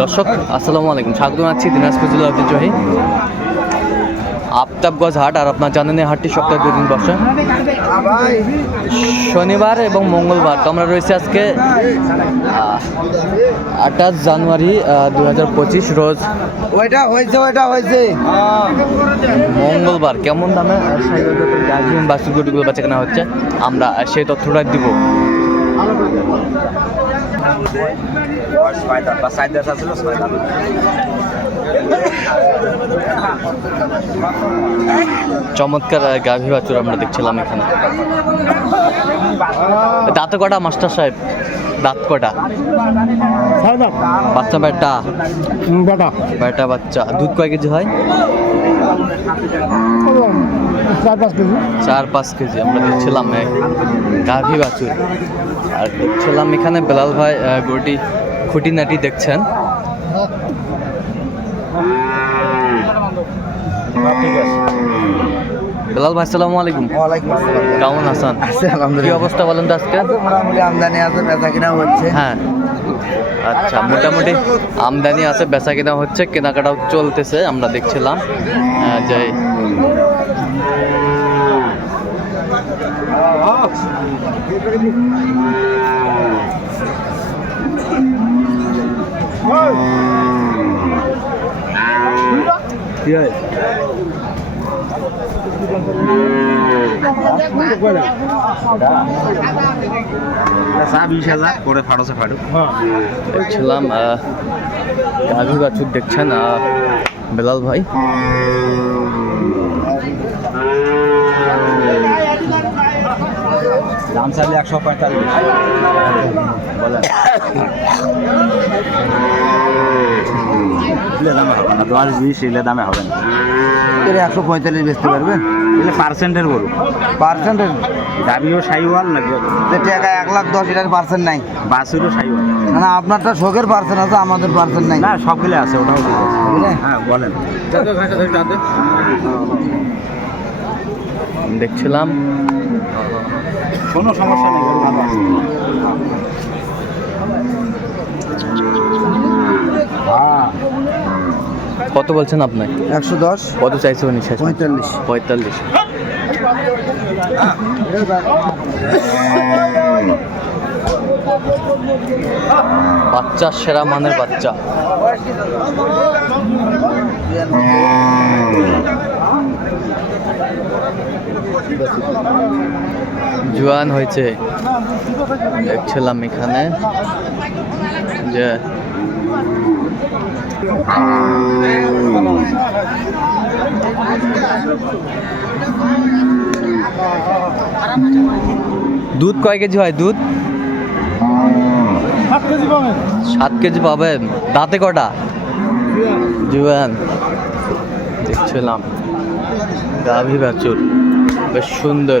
দর্শক আসসালামু আলাইকুম। স্বাগত জানাচ্ছি দিনাজপুর জেলা ঐতিহ্যবাহী আফতাবগঞ্জ হাট আর আপনার জানেন এই হাটটি সপ্তাহে দুদিন বসে। শনিবার এবং মঙ্গলবার তো আমরা রয়েছে আজকে আঠাশ জানুয়ারি দু হাজার পঁচিশ রোজ। ওইটা হয়েছে ওইটা হয়েছে। মঙ্গলবার কেমন দামে গার্জিয়ান বাস্তুগুলো বাচ্চা কেনা হচ্ছে আমরা সেই তথ্যটা দিব। চমৎকার গাভী বাছুর আমরা দেখছিলাম এখানে। দাঁত কটা মাস্টার সাহেব? দাঁত কটা বাচ্চা, বেটা? বেটা বেটা বাচ্চা। দুধ কয় কেজি হয়? চার পাঁচ কেজি। আমরা দেখছিলাম গাভী বাছুর আর দেখছিলাম এখানে বেলাল ভাই গরুটি খুঁটিনাটি দেখছেন। বেলাল ভাই আসসালামু আলাইকুম। ওয়ালাইকুম আসসালাম। কেমন আছেন? আছে কি অবস্থা বলেন তো আজকে? মোটামুটি আমদানি আছে বেচা কিনা হচ্ছে। হ্যাঁ। আচ্ছা মোটামুটি আমদানি আছে বেচা কিনা হচ্ছে কেনাকাটাও চলতেছে আমরা দেখছিলাম যে বিশ হাজার করে আহ, গাভী বাছুর দেখছেন বেলাল ভাই? দাম চাইলে একশো পঁয়তাল্লিশ। দামে হবে না দশ বিশ এগুলো দামে হবে না। এর একশো পঁয়তাল্লিশ বেচতে পারবেন? এগুলো পার্সেন্টের গরু। পার্সেন্টের? দাবিও সাইওয়াল লাগবে যে টাকা এক লাখ দশ এটার পার্সেন্ট নাই। বাসুরও সাইওয়াল। না না আপনারটা শোকের পার্সেন্ট আছে আমাদের পার্সেন্ট নাই। না সবগুলো আছে ওটাও ঠিক আছে। হ্যাঁ বলেন। দেখছিলাম। কোনো সমস্যা নেই গরু ভালো আছে। কত বলছেন আপনি? একশো দশ। কত চাইছে উনি পঁয়তাল্লিশ। পঁয়তাল্লিশ। বাচ্চা সেরা মানের বাচ্চা। জোয়ান হয়েছে। দেখছিলাম এখানে যে দুধ কয় কেজি হয়? দুধ? সাত কেজি পাবেন। দাঁতে কটা? জুয়ান দেখছিলাম। গাভী বাছুর। বেশ সুন্দর।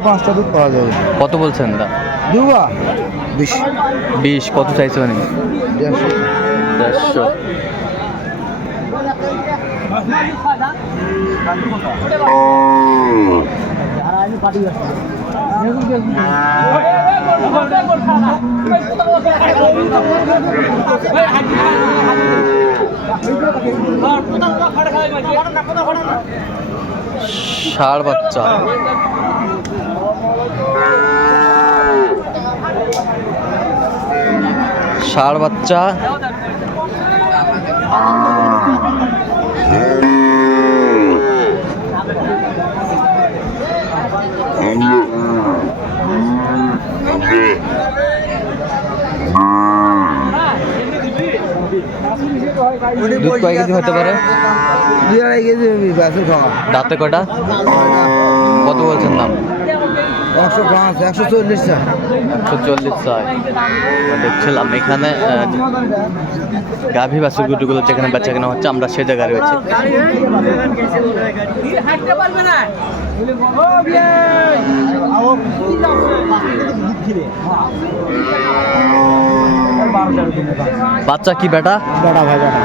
একবারে পাঁচটা দুধ পাওয়া যাবে। কত বলছেন? দা দুবা। বিশ। বিশ কত চাইছে মানে দেড়শো। দেড়শো। ষাড় বাচ্চা। ষাড় বাচ্চা। দুধ কয় কেজি হতে পারে? দুই আড়াই কেজি দাঁতে কটা কত বলছেন দাম একশো পাঁচ একশো চল্লিশ চাই। একশো চল্লিশ ছয় দেখছিলাম এখানে গাভী বাছুর গুটিগুলো যেখানে বেচা কেনা হচ্ছে আমরা সে জায়গায় রয়েছে। বাচ্চা কি বেটা? বেটা ভাই বেটা।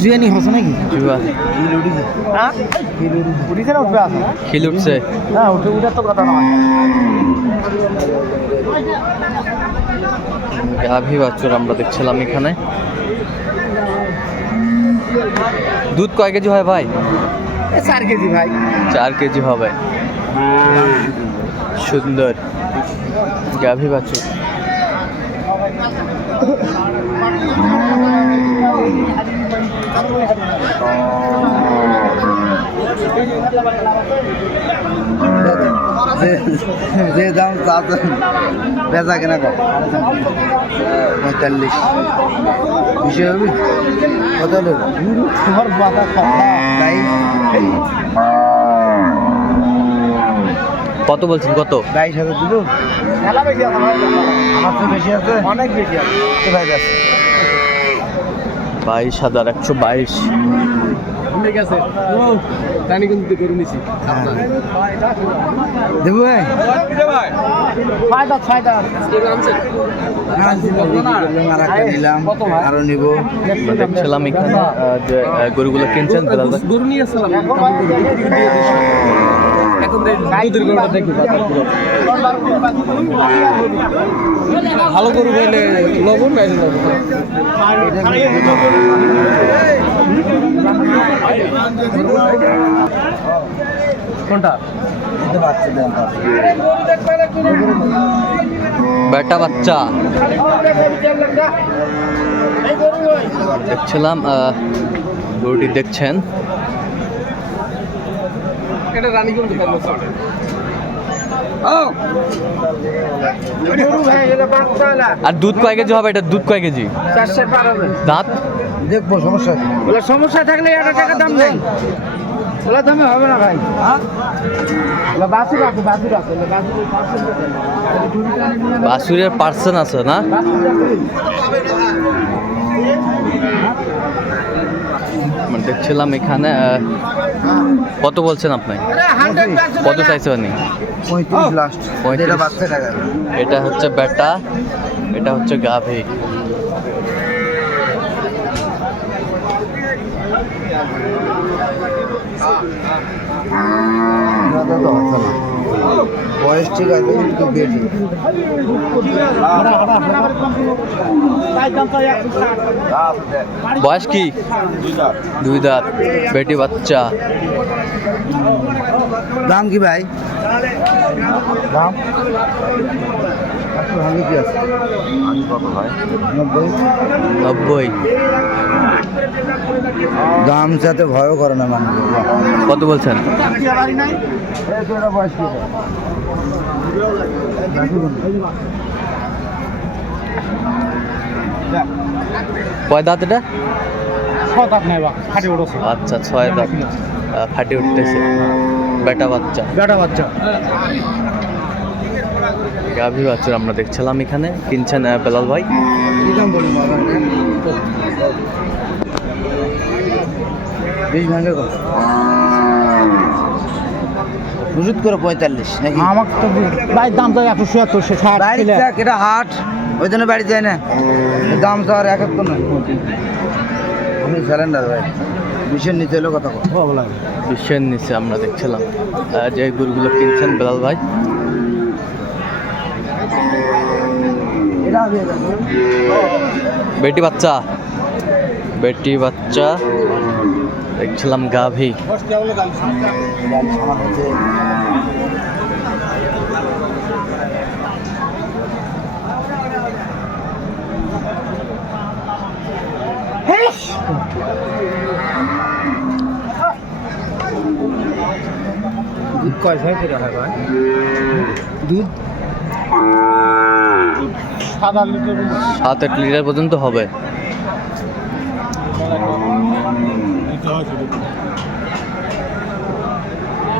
জিয়ানি হসে নাকি? জুয়া। উঠিছে না উঠবে খিল উঠছে। না উঠে উঠার তো কথা নয় গাভী বাছুর আমরা দেখছিলাম এখানে। দুধ কয় কেজি হয় ভাই? চার কেজি ভাই। চার কেজি হবে। সুন্দর। গাভী বাছুর যে যে দাম তা তো বেচা কেনা কম। পঁয়তাল্লিশ। বিশে হবে? কত তোমার তাই? কত বলছেন? কত? বাইশ হাজার দিব খেলা বেশি আছে আমার তো বেশি আছে। অনেক বেশি আছে। বাইশ হাজার একশো বাইশ। ঠিক আছে। জানি কিন্তু করে নিছি। দেবো ভাই। আর নিব। দেখছিলাম এখানে যে গরুগুলো কিনছেন গরু নিয়ে আসলাম। ভালো গরু হইলে লবণ না কোনটা? বেটা বাচ্চা। দেখছিলাম গরুটি দেখছেন। এটা রানী গরু আর দুধ কয় কেজি হবে? এটা দুধ কয় কেজি? দাঁত? দেখব সমস্যা সমস্যা থাকলে একটা টাকা দাম নেই। ওলা দামে হবে না ভাই। ওলা বাসুর আছে না। দেখছিলাম এখানে কত বলছেন আপনি? কত চাইছে উনি। এটা হচ্ছে বেটা এটা হচ্ছে গাভী। দাদা তো বয়স ঠিক আছে কিন্তু বেশি। বয়স কি? দুই দাঁত। বেটি বাচ্চা? দাম কি ভাই? দাম কি আছে? নব্বই। দাম যাতে ভয়ও করে না মানুষ। কত বলছেন? কয় দাঁত এটা? আচ্ছা ছয় দাঁত। ফাটে উঠতেছে। বেটা বাচ্চা। বেটা বাচ্চা। গাভী বাচ্চা আমরা দেখছিলাম এখানে কিনছেন বেলাল ভাই? বিশ ভাঙে কত করে পঁয়তাল্লিশ নাকি? আমাকে তো ভাই দাম তো একশো সত্তর সে ষাট এটা হাট। ওই জন্য বাড়ি যায় না। দাম তো আর এক নয়। আমি স্যালেন্ডার ভাই। বিশের নিচে হলো কথা ভালো লাগে। বিশ্বের নিচে আমরা দেখছিলাম যে গরুগুলো কিনছেন বেলাল ভাই। বেটি বাচ্চা। বেটি বাচ্চা। দেখছিলাম গাভী। দুধ কয় হয় ভাই? দুধ? সাত আট সাত আট লিটার পর্যন্ত হবে।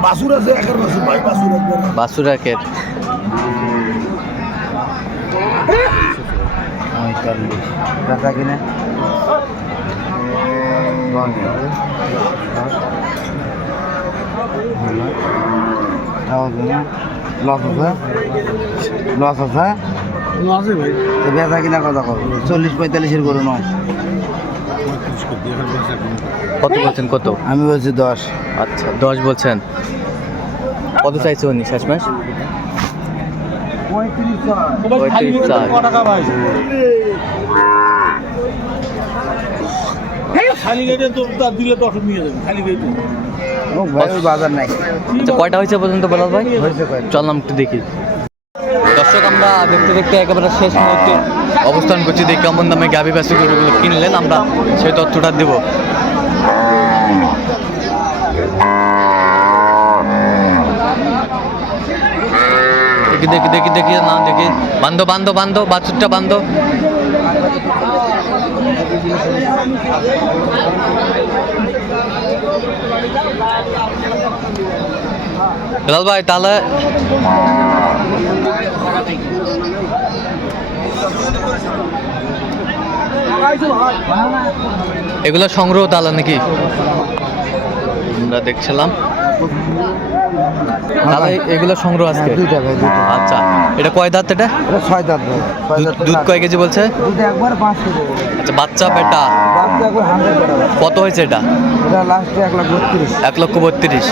বাসুর আছে একার বাসুর ভাই বাসুর একবার বাসুর একের পঁয়তাল্লিশ বেচা কিনে লস আছে। লস আছে বেচা কিনা কথা করো চল্লিশ পঁয়তাল্লিশের গরু নয় পঁয়ত্রিশ করে দিয়ে এখানে বেচা কিনা কত বলছেন কত? আমি বলছি দশ। আচ্ছা দশ বলছেন। কত চাইছে উনি শেষ নাই। আচ্ছা কয়টা হয়েছে পর্যন্ত বেলাল ভাই? কয়টা? চললাম একটু দেখি। দর্শক, আমরা দেখতে দেখতে একেবারে শেষ মুহূর্তে অবস্থান করছি। দেখি কেমন দামে গাভি বাসি গরুগুলো কিনলেন, আমরা সেই তথ্যটা দেব। দেখি দেখি দেখি দেখি, না, দেখি। বান্ধব বান্ধব বান্ধব বাছুরটা বান্ধো। বেলাল ভাই তাহলে এগুলো সংগ্রহ তাহলে নাকি? আমরা দেখছিলাম। তাহলে এগুলো সংগ্রহ আজকে? দুইটা ভাই আচ্ছা এটা কয় দাঁত এটা? ছয় দাঁত ভাই দুধ- কয় কেজি বলছে? দুধ একবার আচ্ছা বাচ্চা টাকা কত হয়েছে এটা? এটা লাস্টে এক লাখ বত্রিশ। এক লক্ষ বত্রিশ।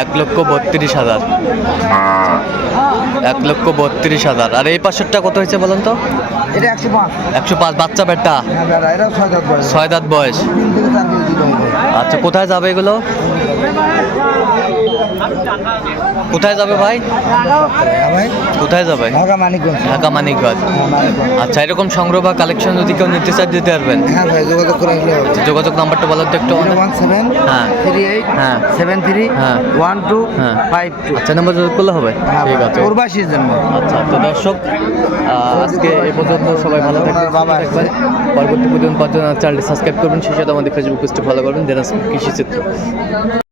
এক লক্ষ বত্রিশ হাজার। এক লক্ষ বত্রিশ হাজার। আর এই পাশেরটা কত হয়েছে বলুন তো? একশো পাঁচ। বাচ্চা বেটা? হ্যাঁ ছয় দাঁত বয়স। আচ্ছা কোথায় যাবে এগুলো? কোথায় যাবে ভাই? হ্যাঁ কোথায় যাবে? ঢাকা মানিকগঞ্জ। ঢাকা মানিকগঞ্জ। হ্যাঁ আচ্ছা এরকম সংগ্রহ বা কালেকশন যদি কেউ নিতে চায় দিতে পারবেন? হ্যাঁ ভাই যোগাযোগ করে আচ্ছা, যোগাযোগ নাম্বারটা বলো তো একটু ওয়ান সেভেন হ্যাঁ। থ্রি এইট হ্যাঁ। সেভেন থ্রি হ্যাঁ। ওয়ান টু হ্যাঁ। Five two. আচ্ছা নাম্বার যোগাযোগ করলে হবে? ঠিক আছে। প্রবাসীর জন্য। আচ্ছা তো দর্শক আজকে এ পর্যন্ত সবাই ভালো থাকবেন পরবর্তী পর্যন্ত চ্যানেলটি সাবস্ক্রাইব করবেন সেই সাথে আমাদের ফেসবুক পেজটি ফলো করবেন দেন কৃষি চিত্র